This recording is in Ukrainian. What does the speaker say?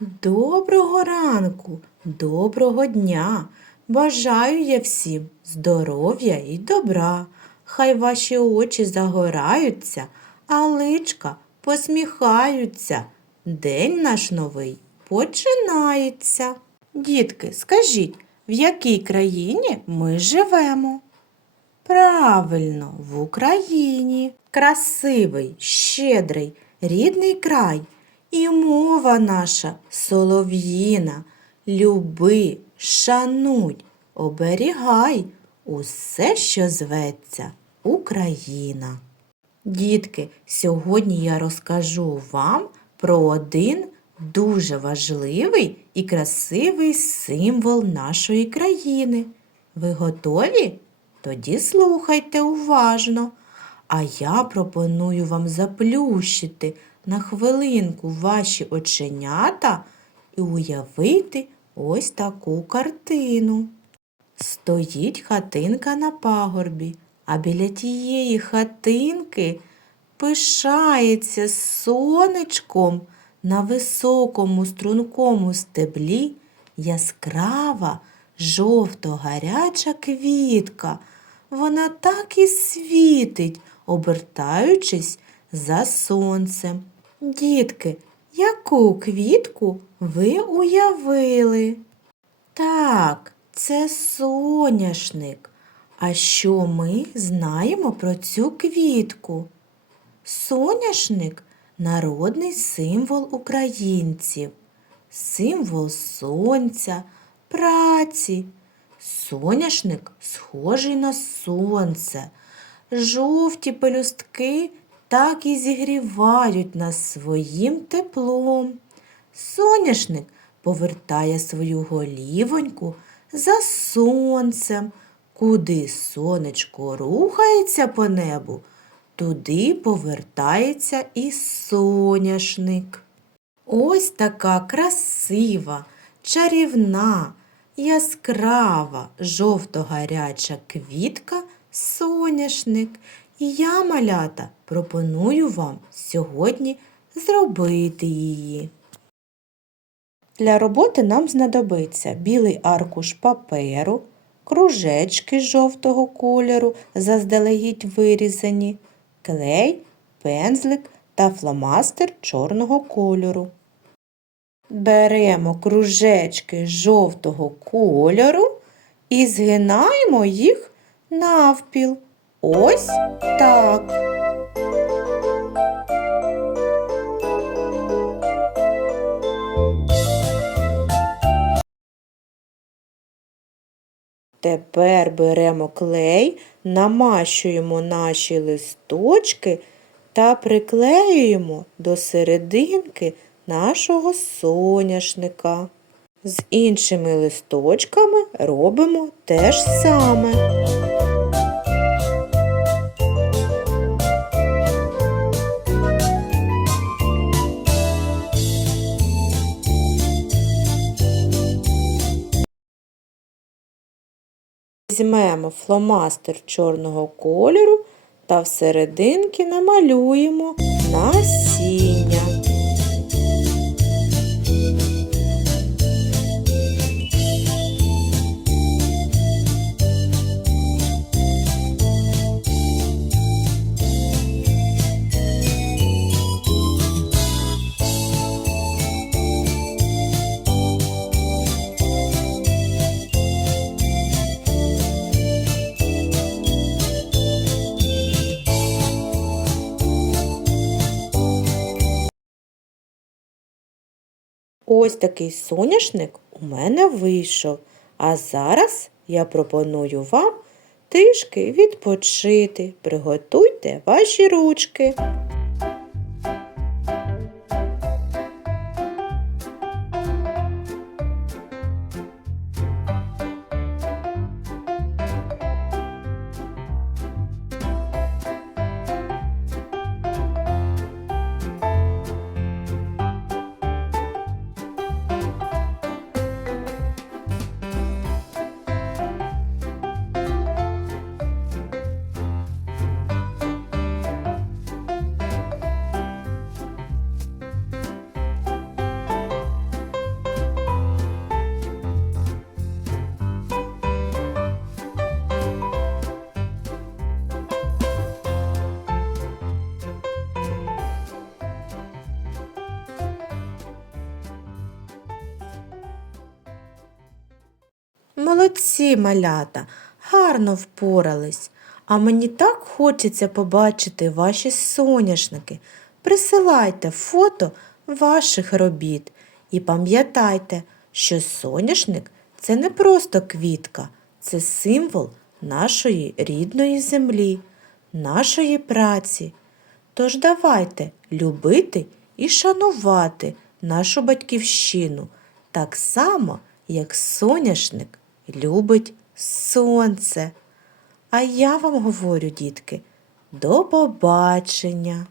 Доброго ранку, доброго дня. Бажаю я всім здоров'я і добра. Хай ваші очі загораються, а личка посміхаються. День наш новий починається. Дітки, скажіть, в якій країні ми живемо? Правильно, в Україні. Красивий, щедрий, рідний край. І мова наша солов'їна. Люби, шануй, оберігай усе, що зветься Україна. Дітки, сьогодні я розкажу вам про один дуже важливий і красивий символ нашої країни. Ви готові? Тоді слухайте уважно. А я пропоную вам заплющити на хвилинку ваші оченята і уявити ось таку картину. Стоїть хатинка на пагорбі, а біля тієї хатинки пишається сонечком на високому стрункому стеблі яскрава жовто-гаряча квітка. Вона так і світить, обертаючись за сонцем. Дітки, яку квітку ви уявили? Так, це соняшник. А що ми знаємо про цю квітку? Соняшник народний символ українців, символ сонця, праці. Соняшник схожий на сонце. Жовті пелюстки так і зігрівають нас своїм теплом. Соняшник повертає свою голівоньку за сонцем. Куди сонечко рухається по небу, туди повертається і соняшник. Ось така красива, чарівна, яскрава, жовто-гаряча квітка соняшник. І я, малята, пропоную вам сьогодні зробити її. Для роботи нам знадобиться білий аркуш паперу, кружечки жовтого кольору, заздалегідь вирізані, клей, пензлик та фломастер чорного кольору. Беремо кружечки жовтого кольору і згинаємо їх навпіл. Ось так. Тепер беремо клей, намащуємо наші листочки та приклеюємо до серединки нашого соняшника. З іншими листочками робимо те ж саме. Візьмемо фломастер чорного кольору та всерединки намалюємо насіння. Ось такий соняшник у мене вийшов. А зараз я пропоную вам трішки відпочити. Приготуйте ваші ручки. Молодці, малята, гарно впорались. А мені так хочеться побачити ваші соняшники. Присилайте фото ваших робіт і пам'ятайте, що соняшник це не просто квітка, це символ нашої рідної землі, нашої праці. Тож давайте любити і шанувати нашу батьківщину так само, як соняшник любить сонце. А я вам говорю, дітки, до побачення!